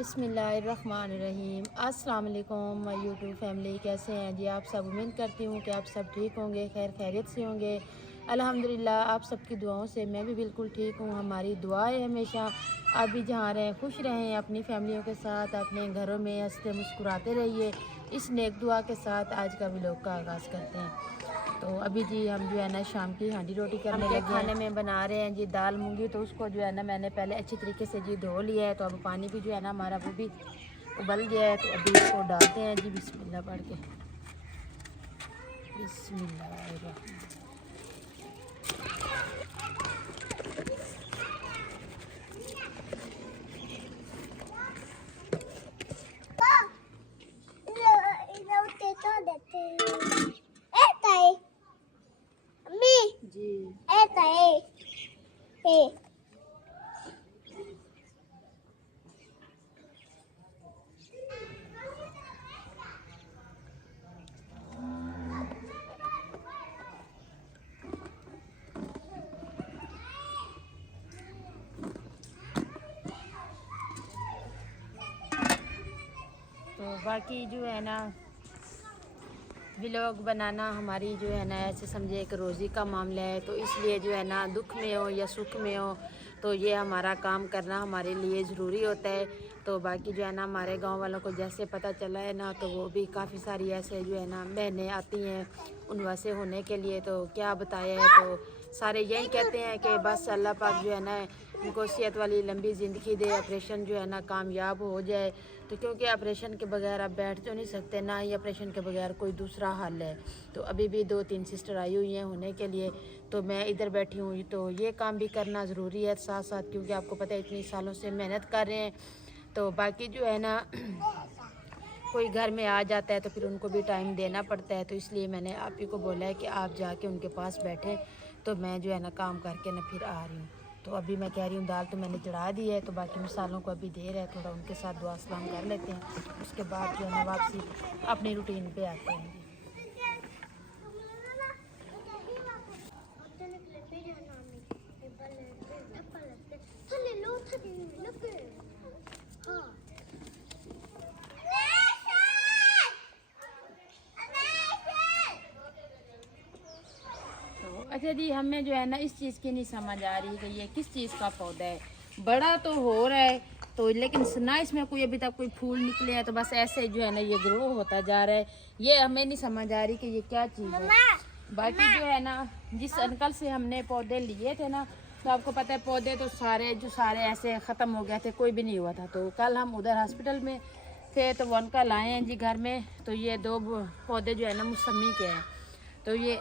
बिस्मिल्लाहिर्रहमानिर्रहीम। अस्सलाम वालेकुम माय यूट्यूब फैमिली, कैसे हैं जी आप सब। उम्मीद करती हूँ कि आप सब ठीक होंगे, खैर खैरियत से होंगे। अल्हम्दुलिल्लाह आप सबकी दुआओं से मैं भी बिल्कुल ठीक हूँ। हमारी दुआ है हमेशा आप भी जहाँ रहें खुश रहें, अपनी फैमिलियों के साथ अपने घरों में हंसते मुस्कुराते रहिए। इस नेक दुआ के साथ आज का व्लॉग का आगाज़ करते हैं। तो अभी जी हम जो है ना शाम की हांडी रोटी करने लगे। खाने में बना रहे हैं जी दाल मूंगी, तो उसको जो है ना मैंने पहले अच्छी तरीके से जी धो लिया है। तो अब पानी भी जो है ना हमारा वो भी उबल गया है, तो अभी इसको डालते हैं जी बिस्मिल्लाह पढ़ के। बिस्मिल्लाह। जी तो बाकी जो है ना व्लॉग बनाना हमारी जो है ना ऐसे समझे एक रोज़ी का मामला है। तो इसलिए जो है ना दुख में हो या सुख में हो तो ये हमारा काम करना हमारे लिए ज़रूरी होता है। तो बाकी जो है ना हमारे गांव वालों को जैसे पता चला है ना, तो वो भी काफ़ी सारी ऐसे जो है ना बहनें आती हैं उनवासे होने के लिए। तो क्या बताया है, तो सारे यही कहते हैं कि बस अल्लाह पाक जो है ना उनको सेहत वाली लंबी ज़िंदगी दे, ऑपरेशन जो है ना कामयाब हो जाए। तो क्योंकि ऑपरेशन के बगैर आप बैठ तो नहीं सकते, ना ही ऑपरेशन के बगैर कोई दूसरा हल है। तो अभी भी 2-3 सिस्टर आई हुई हैं होने के लिए, तो मैं इधर बैठी हूँ। तो ये काम भी करना ज़रूरी है साथ साथ, क्योंकि आपको पता है इतनी सालों से मेहनत कर रहे हैं। तो बाकी जो है ना कोई घर में आ जाता है तो फिर उनको भी टाइम देना पड़ता है। तो इसलिए मैंने आप ही को बोला है कि आप जाके उनके पास बैठें। तो मैं जो है ना काम करके ना फिर आ रही हूँ। तो अभी मैं कह रही हूँ दाल तो मैंने चढ़ा दी है, तो बाकी मिसालों को अभी देर है, थोड़ा उनके साथ दुआ सलाम कर लेते हैं। उसके बाद जो है ना वापसी अपनी रूटीन पे आते हैं। अच्छा जी, हमें जो है ना इस चीज़ की नहीं समझ आ रही कि ये किस चीज़ का पौधा है। बड़ा तो हो रहा है तो, लेकिन ना इसमें कोई अभी तक कोई फूल निकले हैं। तो बस ऐसे जो है ना ये ग्रो होता जा रहा है। ये हमें नहीं समझ आ रही कि ये क्या चीज़ है। बाकी जो है ना जिस अंकल से हमने पौधे लिए थे ना, तो आपको पता है पौधे तो सारे ऐसे ख़त्म हो गए थे, कोई भी नहीं हुआ था। तो कल हम उधर हॉस्पिटल में थे, तो वो अंकल आए हैं जी घर में। तो ये 2 पौधे जो है ना मौसमी के हैं, तो ये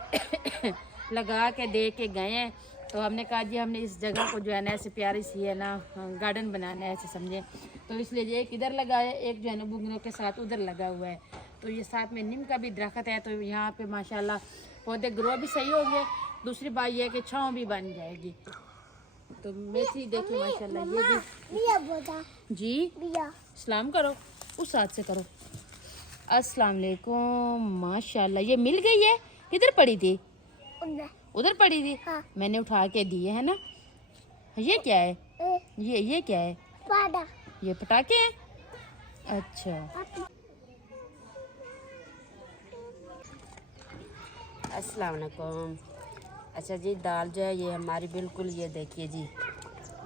लगा के दे के गए हैं। तो हमने कहा जी हमने इस जगह को जो है ना ऐसे प्यारी सी है ना गार्डन बनाना है ऐसे समझे। तो इसलिए एक इधर लगा है, एक जो है ना बुगनों के साथ उधर लगा हुआ है। तो ये साथ में नीम का भी दरख्त है। तो यहाँ पे माशाल्लाह पौधे ग्रो भी सही हो गए। दूसरी बात यह है कि छाँव भी बन जाएगी। तो मेथी देखिए माशाल्लाह ये भी जी सलाम करो, उस हाथ से करो। अस्सलाम वालेकुम। माशाल्लाह ये मिल गई है। किधर पड़ी थी? उधर पड़ी थी। हाँ। मैंने उठा के दी है ना। ये क्या है? ये क्या है? ये पटाखे हैं। अच्छा अस्सलाम वालेकुम। अच्छा जी, दाल जो है ये हमारी बिल्कुल ये देखिए जी,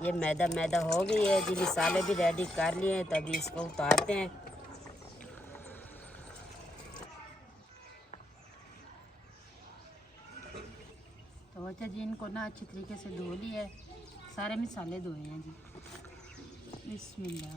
ये मैदा हो गई है जी। मसाले भी रेडी कर लिए हैं, तभी इसको उतारते हैं। तो अच्छा जी इनको ना अच्छी तरीके से धो लिया है, सारे मसाले धोए हैं जी। बिस्मिल्लाह।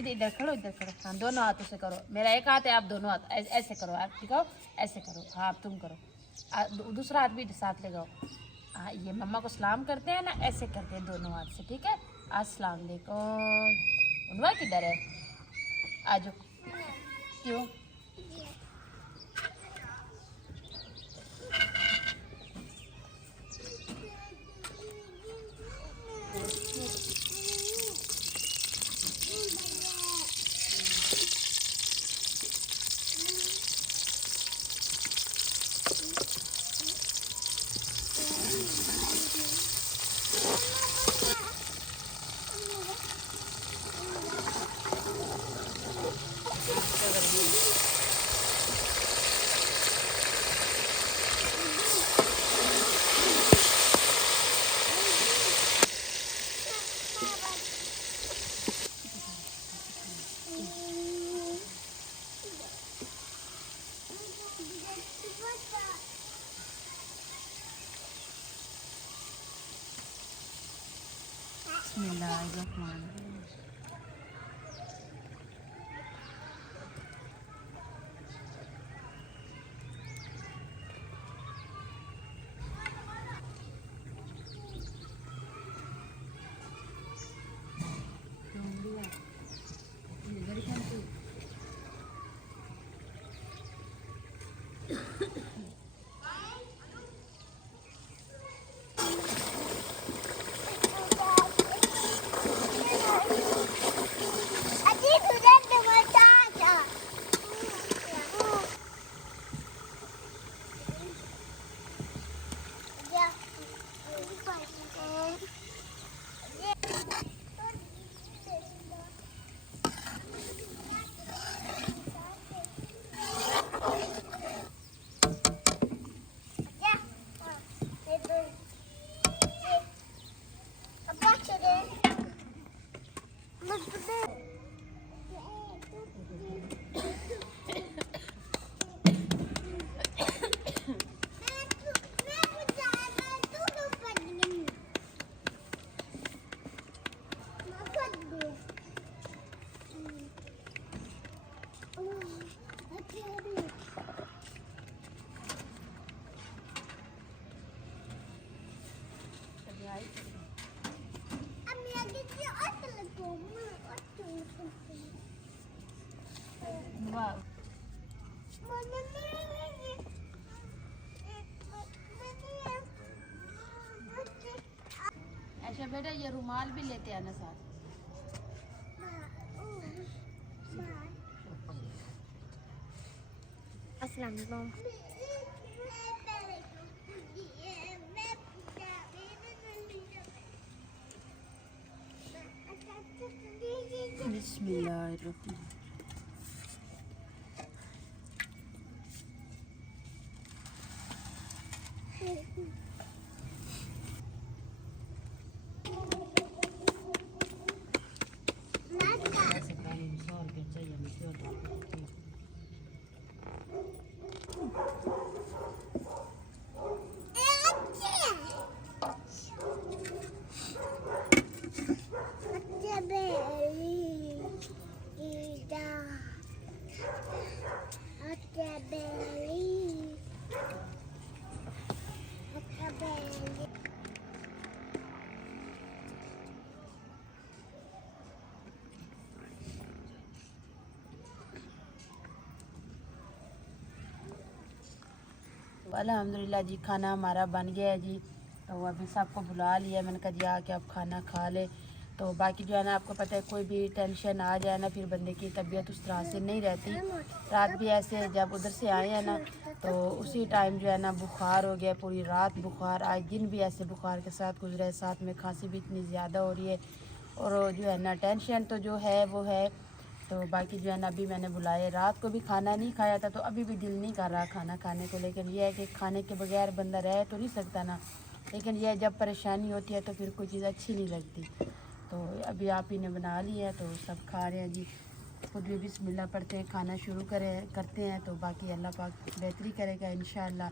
इधर इधर खड़ो, इधर खड़ो। हाँ, दोनों हाथों से करो। मेरा एक हाथ है, आप दोनों हाथ ऐसे करो। आप दिखाओ, ऐसे करो। हाँ, अब तुम करो। दूसरा हाथ भी साथ लगाओ। हाँ, ये मम्मा को सलाम करते हैं ना, ऐसे करते हैं दोनों हाथ से, ठीक है। अस्सलाम वालेकुम। उनवा किधर है? आ जाओ। क्यों? बिस्मिल्लाहिर्रहमानिर्रहीम। वाह। अच्छा बेटा, ये रुमाल भी लेते आना साथ। अस्सलाम वालेकुम। बिस्मिल्लाहिर्रहमानिर्रहीम। ऐसे पानी में सौर के चाहिए मुझे। तो अल्हम्दुलिल्लाह जी, खाना हमारा बन गया है जी। तो अभी सबको बुला लिया, मैंने कहा जी आके आप खाना खा ले। तो बाकी जो है ना, आपको पता है कोई भी टेंशन आ जाए ना, फिर बंदे की तबीयत उस तरह से नहीं रहती। रात भी ऐसे जब उधर से आए हैं ना, तो उसी टाइम जो है ना बुखार हो गया, पूरी रात बुखार। आज दिन भी ऐसे बुखार के साथ गुजरा है, साथ में खांसी भी इतनी ज़्यादा हो रही है। और जो है ना टेंशन तो जो है वो है। तो बाकी जो है ना, अभी मैंने बुलाया, रात को भी खाना नहीं खाया था, तो अभी भी दिल नहीं कर रहा खाना खाने को। लेकिन यह है कि खाने के बगैर बंदा रह तो नहीं सकता ना। लेकिन यह जब परेशानी होती है तो फिर कोई चीज़ अच्छी नहीं लगती। तो अभी आप ही ने बना ली है, तो सब खा रहे हैं जी। खुद भी बिस्मिल्लाह पढ़ते हैं, खाना शुरू करते हैं। तो बाकी अल्लाह पाक बेहतरी करेगा इंशाअल्लाह।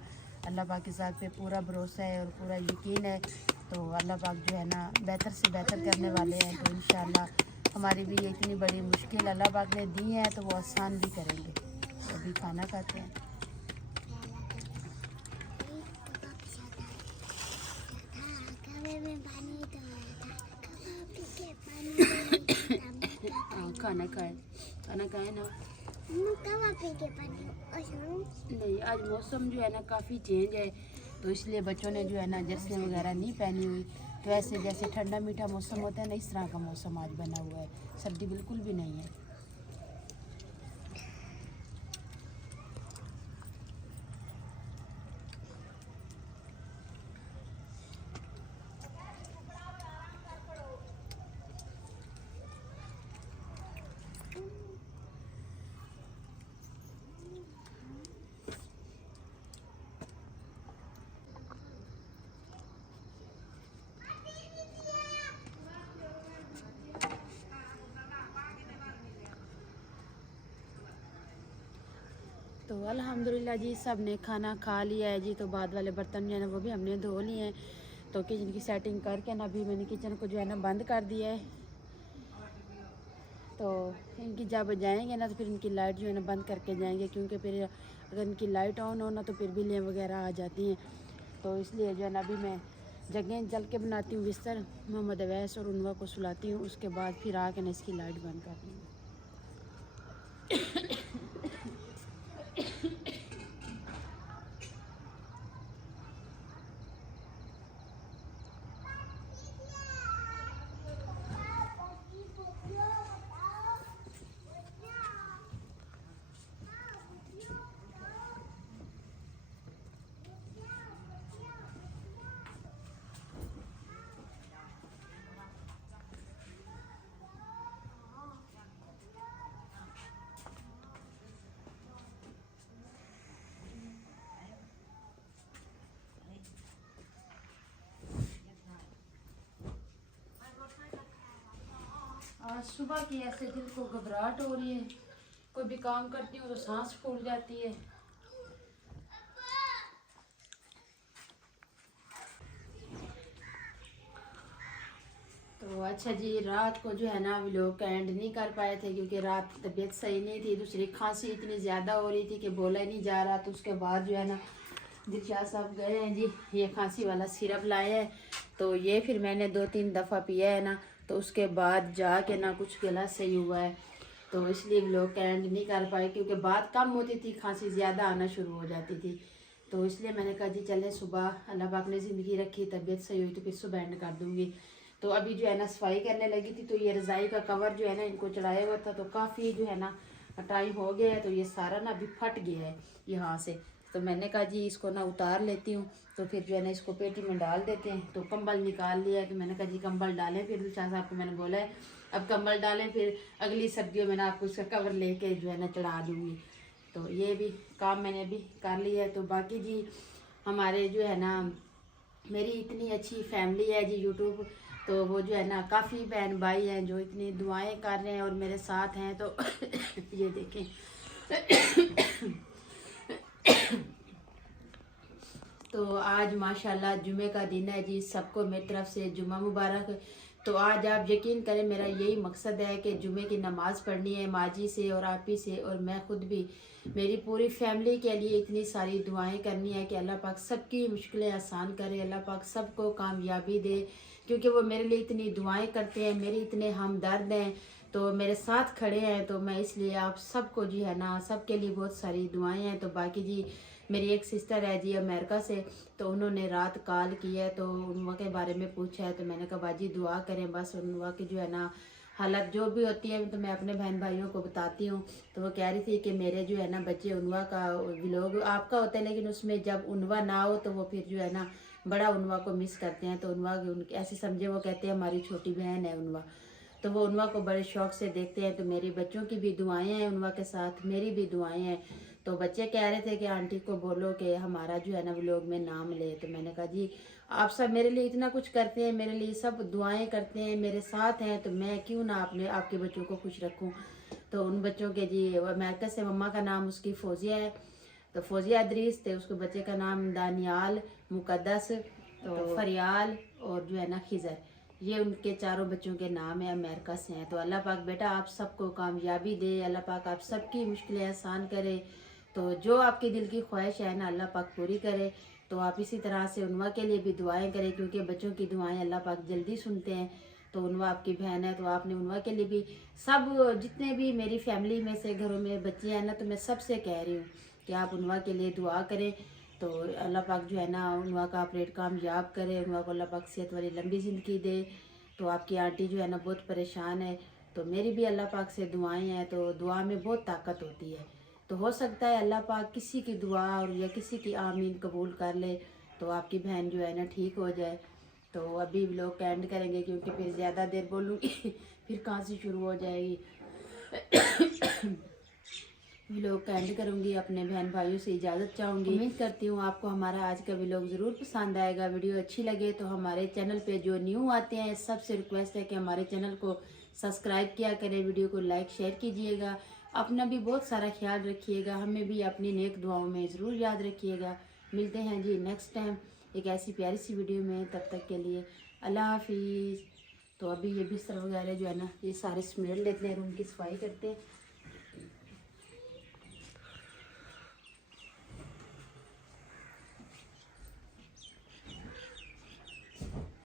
अल्लाह पाक के साथ पे पूरा भरोसा है और पूरा यकीन है। तो अल्लाह पाक जो है ना बेहतर से बेहतर करने वाले हैं। तो इंशाअल्लाह हमारी भी ये इतनी बड़ी मुश्किल अल्लाह पाक ने दी है तो वो आसान भी करेंगे। तो अभी खाना खाते हैं। खाना खाए, खाना खाए ना। नहीं, आज मौसम जो है ना काफ़ी चेंज है, तो इसलिए बच्चों ने जो है ना जर्सियाँ वगैरह नहीं पहनी हुई। तो ऐसे जैसे ठंडा मीठा मौसम होता है ना, इस तरह का मौसम आज बना हुआ है, सर्दी बिल्कुल भी नहीं है। तो अल्हम्दुलिल्लाह जी सब ने खाना खा लिया है जी। तो बाद वाले बर्तन जो है ना वो भी हमने धो लिए हैं। तो किचन की सेटिंग करके ना अभी मैंने किचन को जो है ना बंद कर दिया है। तो इनकी जब जाएंगे ना तो फिर इनकी लाइट जो है ना बंद करके जाएंगे, क्योंकि फिर अगर इनकी लाइट ऑन हो ना तो फिर बिल्लियाँ वगैरह आ जाती हैं। तो इसलिए जो है ना अभी मैं जगह जल के बनाती हूँ बिस्तर, मोहम्मद अवैस और उनवा को सुलाती हूँ, उसके बाद फिर आके ना इसकी लाइट बंद कर दूँगी। आज सुबह की ऐसे दिल को घबराहट हो रही है, कोई भी काम करती हूँ तो सांस फूल जाती है। तो अच्छा जी, रात को जो है ना व्लॉग का एंड नहीं कर पाए थे, क्योंकि रात तबीयत सही नहीं थी, दूसरी खांसी इतनी ज़्यादा हो रही थी कि बोला ही नहीं जा रहा। तो उसके बाद जो है ना दिलशाद साहब गए हैं जी, ये खांसी वाला सिरप लाए हैं। तो ये फिर मैंने 2-3 दफ़ा पिया है ना, तो उसके बाद जाके ना कुछ गला सही हुआ है। तो इसलिए व्लॉग का एंड नहीं कर पाए, क्योंकि बात कम होती थी, खांसी ज़्यादा आना शुरू हो जाती थी। तो इसलिए मैंने कहा जी चले, सुबह अल्लाह पाक ने ज़िंदगी रखी, तबीयत सही हुई तो फिर सुबह एंड कर दूँगी। तो अभी जो है ना सफाई करने लगी थी, तो ये रज़ाई का कवर जो है ना इनको चढ़ाया हुआ था, तो काफ़ी जो है ना टाइम हो गया है, तो ये सारा ना अभी फट गया है यहाँ से। तो मैंने कहा जी इसको ना उतार लेती हूँ, तो फिर जो है ना इसको पेटी में डाल देते हैं। तो कंबल निकाल लिया है, तो मैंने कहा जी कंबल डालें, फिर दिलशाद साहब को मैंने बोला है अब कंबल डालें, फिर अगली सर्दियों में ना आपको इसका कवर लेके जो है ना चढ़ा दूँगी। तो ये भी काम मैंने अभी कर लिया है। तो बाकी जी हमारे जो है ना मेरी इतनी अच्छी फैमिली है जी यूट्यूब, तो वो जो है ना काफ़ी बहन भाई हैं जो इतनी दुआएं कर रहे हैं और मेरे साथ हैं। तो ये देखें तो आज माशाल्लाह जुमे का दिन है जी, सबको मेरी तरफ से जुमा मुबारक। तो आज आप यकीन करें मेरा यही मकसद है कि जुमे की नमाज़ पढ़नी है माजी से और आप ही से, और मैं ख़ुद भी मेरी पूरी फैमिली के लिए इतनी सारी दुआएं करनी है कि अल्लाह पाक सबकी मुश्किलें आसान करे, अल्लाह पाक सबको कामयाबी दे, क्योंकि वो मेरे लिए इतनी दुआएं करते हैं, मेरे इतने हमदर्द हैं, तो मेरे साथ खड़े हैं। तो मैं इसलिए आप सबको जी है ना सबके लिए बहुत सारी दुआएं हैं। तो बाकी जी मेरी एक सिस्टर है जी अमेरिका से, तो उन्होंने रात कॉल किया है, तो उनवा के बारे में पूछा है। तो मैंने कहा बाजी दुआ करें, बस उनवा की जो है ना हालत जो भी होती है तो मैं अपने बहन भाइयों को बताती हूँ। तो वो कह रही थी कि मेरे जो है ना बच्चे उनवा का व्लॉग आपका होता है, लेकिन उसमें जब उनवा ना हो तो वो फिर जो है ना बड़ा उनवा को मिस करते हैं। तो उनवा उनके ऐसे समझे, वो कहते हैं हमारी छोटी बहन है उनवा, तो वो उनवा को बड़े शौक से देखते हैं। तो मेरे बच्चों की भी दुआएं हैं उनवा के साथ, मेरी भी दुआएं हैं। तो बच्चे कह रहे थे कि आंटी को बोलो कि हमारा जो है ना व्लॉग में नाम ले। तो मैंने कहा जी आप सब मेरे लिए इतना कुछ करते हैं, मेरे लिए सब दुआएं करते हैं, मेरे साथ हैं, तो मैं क्यों ना अपने आपके बच्चों को खुश रखूं। तो उन बच्चों के जी अमेरिका से मम्मा का नाम उसकी फौजिया है, तो फौजिया अदरीस थे, उसके बच्चे का नाम दानियाल, मुकद्दस, तो फरियाल और जो है ना खिजर, ये उनके चारों बच्चों के नाम है, अमेरिका से हैं। तो अल्लाह पाक बेटा आप सबको कामयाबी दे, अल्लाह पाक आप सबकी मुश्किलें आसान करे। तो जो आपके दिल की ख्वाहिश है ना अल्लाह पाक पूरी करे। तो आप इसी तरह से उनवा के लिए भी दुआएं करें, क्योंकि बच्चों की दुआएं अल्लाह पाक जल्दी सुनते हैं। तो उनवा आपकी बहन है, तो आपने उनवा के लिए भी, सब जितने भी मेरी फैमिली में से घरों में बच्चे हैं ना, तो मैं सबसे कह रही हूँ कि आप उनवा के लिए दुआ करें। तो अल्लाह पाक जो है ना उनवा का ऑपरेट कामयाब करे, उनवा को अल्लाह पाक सेहत वाली लंबी ज़िंदगी दे। तो आपकी आंटी जो है ना बहुत परेशान है, तो मेरी भी अल्लाह पाक से दुआएं हैं। तो दुआ में बहुत ताकत होती है। तो हो सकता है अल्लाह पाक किसी की दुआ और या किसी की आमीन कबूल कर ले, तो आपकी बहन जो है ना ठीक हो जाए। तो अभी व्लॉग एंड करेंगे, क्योंकि फिर ज़्यादा देर बोलूँगी फिर खांसी शुरू हो जाएगी। व्लॉग का एंड करूँगी, अपने बहन भाइयों से इजाज़त चाहूँगी। उम्मीद करती हूँ आपको हमारा आज का व्लॉग ज़रूर पसंद आएगा। वीडियो अच्छी लगे तो हमारे चैनल पे जो न्यू आते हैं सबसे रिक्वेस्ट है कि हमारे चैनल को सब्सक्राइब किया करें, वीडियो को लाइक शेयर कीजिएगा। अपना भी बहुत सारा ख्याल रखिएगा, हमें भी अपनी नेक दुआओं में ज़रूर याद रखिएगा। मिलते हैं जी नेक्स्ट टाइम एक ऐसी प्यारी सी वीडियो में, तब तक के लिए अल्लाह हाफिज़। तो अभी ये बिस्तर वगैरह जो है ना ये सारे समेट लेते हैं, रूम की सफाई करते हैं।